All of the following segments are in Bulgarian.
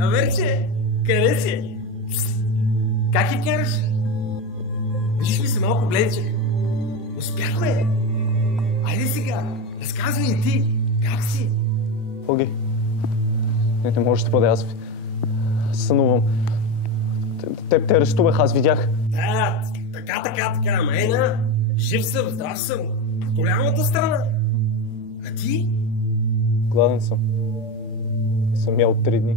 Аверче, къде си? Как я караш? Виждаш ми се малко бледче. Успяхме! Айде сега, разказвай и ти. Как си? Оги, не можеш да бъде, аз сънувам. Те арестуваха, аз видях. Да, така, ама ена, жив съм, здрав съм, в голямата страна. А ти? Гладен съм. Не съм ял 3 дни.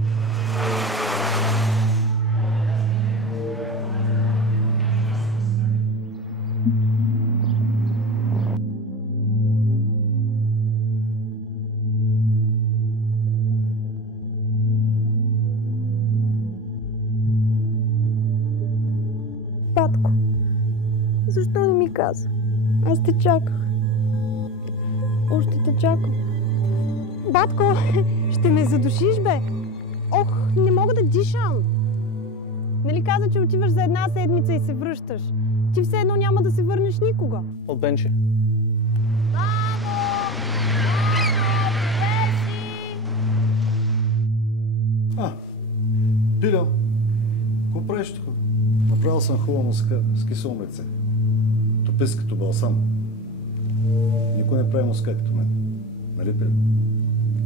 Батко, защо не ми каза? Аз те чаках. Още те чакам. Батко, ще ме задушиш, бе! Ох, не мога да дишам! Нали каза, че отиваш за 1 седмица и се връщаш? Ти все едно няма да се върнеш никога. От Бенче. Билю, какво правиш тук? Направил съм хубава муска с кисело млекце. Топис като балсам. Никой не прави муска като мен. Нали, Билю?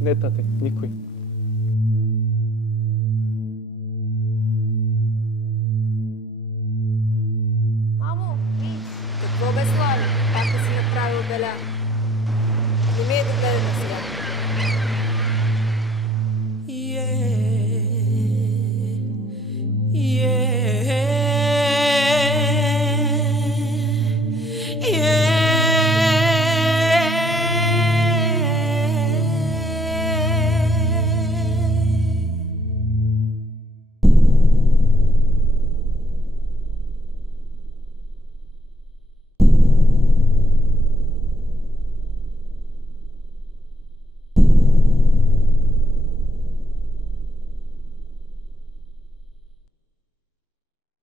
Не, тате, никой.